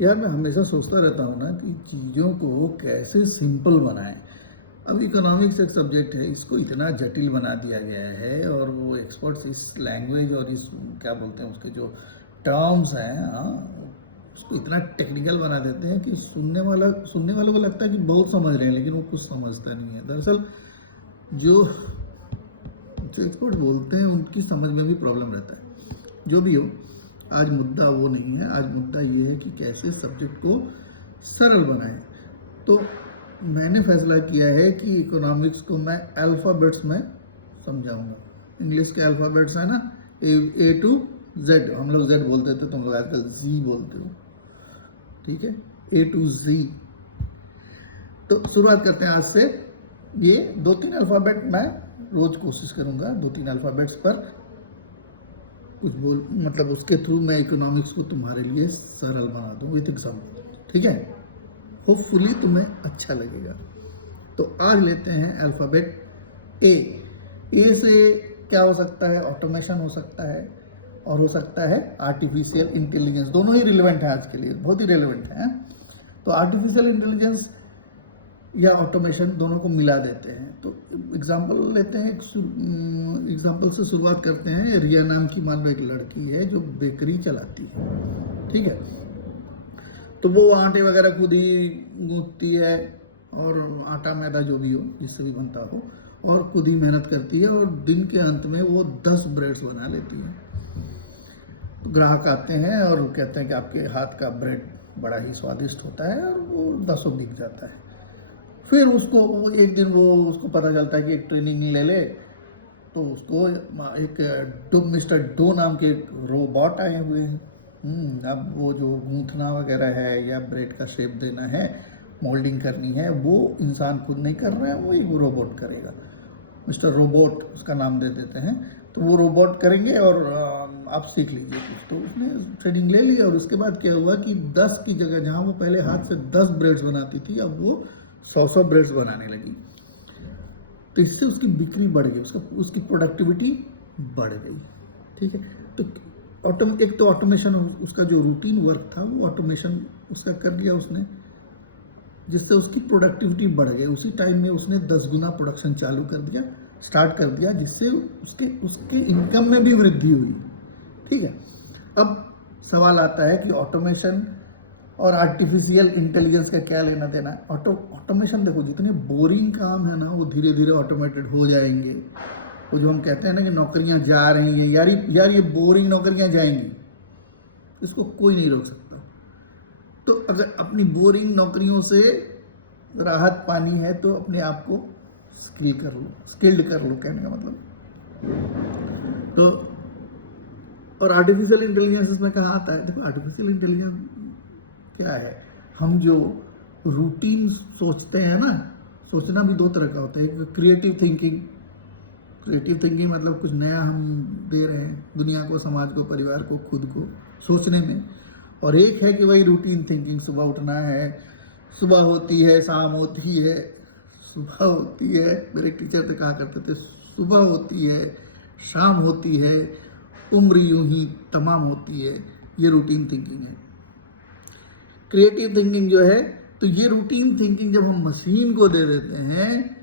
यार मैं हमेशा सोचता रहता हूँ ना कि चीज़ों को कैसे सिंपल बनाएं। अब इकोनॉमिक्स एक सब्जेक्ट है, इसको इतना जटिल बना दिया गया है और वो एक्सपर्ट्स इस लैंग्वेज और इस क्या बोलते हैं उसके जो टर्म्स हैं, हाँ, उसको इतना टेक्निकल बना देते हैं कि सुनने वालों को लगता है कि बहुत समझ रहे हैं, लेकिन वो कुछ समझता नहीं है। दरअसल जो जो एक्सपर्ट बोलते हैं उनकी समझ में भी प्रॉब्लम रहता है। जो भी हो, आज मुद्दा वो नहीं है, आज मुद्दा ये है कि कैसे सब्जेक्ट को सरल बनाएं। तो मैंने फैसला किया है कि इकोनॉमिक्स को मैं अल्फ़ाबेट्स में समझाऊंगा। इंग्लिश के अल्फ़ाबेट्स है ना, ए टू जेड, हम लोग जेड बोलते थे, तुम लोग आजकल जी बोलते हो, ठीक है, ए टू जी। तो शुरुआत करते हैं आज से। ये 2-3 अल्फ़ाबेट मैं रोज कोशिश करूंगा, 2-3 अल्फ़ाबेट्स पर कुछ बोल, मतलब उसके थ्रू मैं इकोनॉमिक्स को तुम्हारे लिए सरल बना दूं विथ एग्जाम्पल, ठीक है। होपफुली तुम्हें अच्छा लगेगा। तो आज लेते हैं अल्फ़ाबेट ए। ए से क्या हो सकता है? ऑटोमेशन हो सकता है और हो सकता है आर्टिफिशियल इंटेलिजेंस। दोनों ही रिलेवेंट है आज के लिए, बहुत ही रिलेवेंट है। तो आर्टिफिशियल इंटेलिजेंस या ऑटोमेशन दोनों को मिला देते हैं। तो एग्जाम्पल लेते हैं, एग्जाम्पल से शुरुआत करते हैं। रिया नाम की मान लो एक लड़की है जो बेकरी चलाती है, ठीक है। तो वो आटे वगैरह खुद ही गूंथती है और आटा मैदा जो भी हो जिससे भी बनता हो, और खुद ही मेहनत करती है, और दिन के अंत में वो 10 ब्रेड्स बना लेती है। तो ग्राहक आते हैं और कहते हैं कि आपके हाथ का ब्रेड बड़ा ही स्वादिष्ट होता है, और वो 10 बिक जाता है। फिर उसको एक दिन वो उसको पता चलता है कि एक ट्रेनिंग ले ले, तो उसको एक मिस्टर डो नाम के एक रोबोट आए हुए हैं। अब वो जो गूंथना वगैरह है या ब्रेड का शेप देना है, मोल्डिंग करनी है, वो इंसान खुद नहीं कर रहा है, वो एक रोबोट करेगा। मिस्टर रोबोट उसका नाम दे देते हैं। तो वो रोबोट करेंगे और आप सीख लीजिए कुछ। तो उसने ट्रेनिंग ले ली, और उसके बाद क्या हुआ कि 10 की जगह, जहाँ वो पहले हाथ से 10 ब्रेड्स बनाती थी, अब वो 100 ब्रेड्स बनाने लगी। तो इससे उसकी बिक्री बढ़ गई, उसकी प्रोडक्टिविटी बढ़ गई, ठीक है। तो एक तो ऑटोमेशन, उसका जो रूटीन वर्क था वो ऑटोमेशन उसका कर दिया उसने, जिससे उसकी प्रोडक्टिविटी बढ़ गई। उसी टाइम में उसने 10 गुना प्रोडक्शन स्टार्ट कर दिया, जिससे उसके इनकम में भी वृद्धि हुई, ठीक है। अब सवाल आता है कि ऑटोमेशन और आर्टिफिशियल इंटेलिजेंस का क्या लेना देना है। ऑटोमेशन देखो, जितने बोरिंग काम है ना वो धीरे धीरे ऑटोमेटेड हो जाएंगे। वो जो हम कहते हैं ना कि नौकरियां जा रही हैं, यार ये बोरिंग नौकरियां जाएंगी, इसको कोई नहीं रोक सकता। तो अगर अपनी बोरिंग नौकरियों से राहत पानी है तो अपने आप को स्किल्ड कर लो, कहने का मतलब। तो और आर्टिफिशियल इंटेलिजेंस इसमें कहाँ आता है? देखो, आर्टिफिशियल इंटेलिजेंस क्या है? हम जो रूटीन सोचते हैं ना, सोचना भी 2 तरह का होता है। एक क्रिएटिव थिंकिंग मतलब कुछ नया हम दे रहे हैं दुनिया को, समाज को, परिवार को, खुद को सोचने में। और एक है कि भाई रूटीन थिंकिंग, सुबह उठना है, सुबह होती है, शाम होती है, सुबह होती है, मेरे टीचर तो कहा करते थे, सुबह होती है, शाम होती है, उम्र यूं ही तमाम होती है। ये रूटीन थिंकिंग है। क्रिएटिव थिंकिंग जो है, तो ये रूटीन थिंकिंग जब हम मशीन को दे देते हैं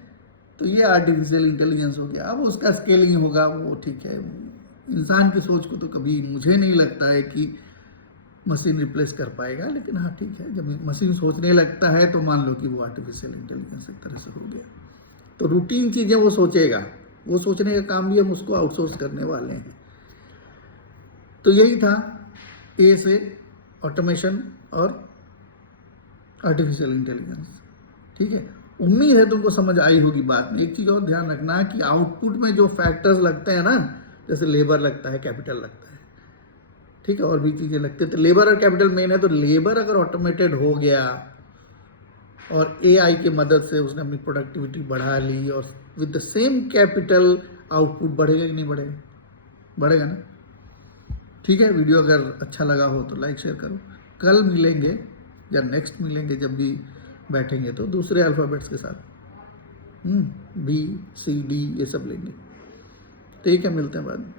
तो ये आर्टिफिशियल इंटेलिजेंस हो गया। अब उसका स्केलिंग होगा, वो ठीक है। इंसान की सोच को तो कभी मुझे नहीं लगता है कि मशीन रिप्लेस कर पाएगा, लेकिन हाँ ठीक है, जब मशीन सोचने लगता है तो मान लो कि वो आर्टिफिशियल इंटेलिजेंस एक तरह से हो गया। तो रूटीन चीज़ें वो सोचेगा, वो सोचने का काम भी हम उसको आउटसोर्स करने वाले हैं। तो यही था ए से ऑटोमेशन और आर्टिफिशियल इंटेलिजेंस, ठीक है। उम्मीद है तुमको समझ आई होगी बात में। एक चीज़ और ध्यान रखना कि आउटपुट में जो फैक्टर्स लगते हैं ना, जैसे लेबर लगता है, कैपिटल लगता है, ठीक है, और भी चीज़ें लगती है। तो लेबर और कैपिटल मेन है। तो लेबर अगर ऑटोमेटेड हो गया और एआई की मदद से उसने अपनी प्रोडक्टिविटी बढ़ा ली, और with the same capital output बढ़ेगा कि नहीं बढ़ेगा? बढ़ेगा ना। ठीक है, वीडियो अगर अच्छा लगा हो तो लाइक शेयर करो। कल मिलेंगे या नेक्स्ट मिलेंगे, जब भी बैठेंगे तो दूसरे अल्फ़ाबेट्स के साथ, बी सी डी ये सब लेंगे। ठीक है, मिलते हैं बाद में।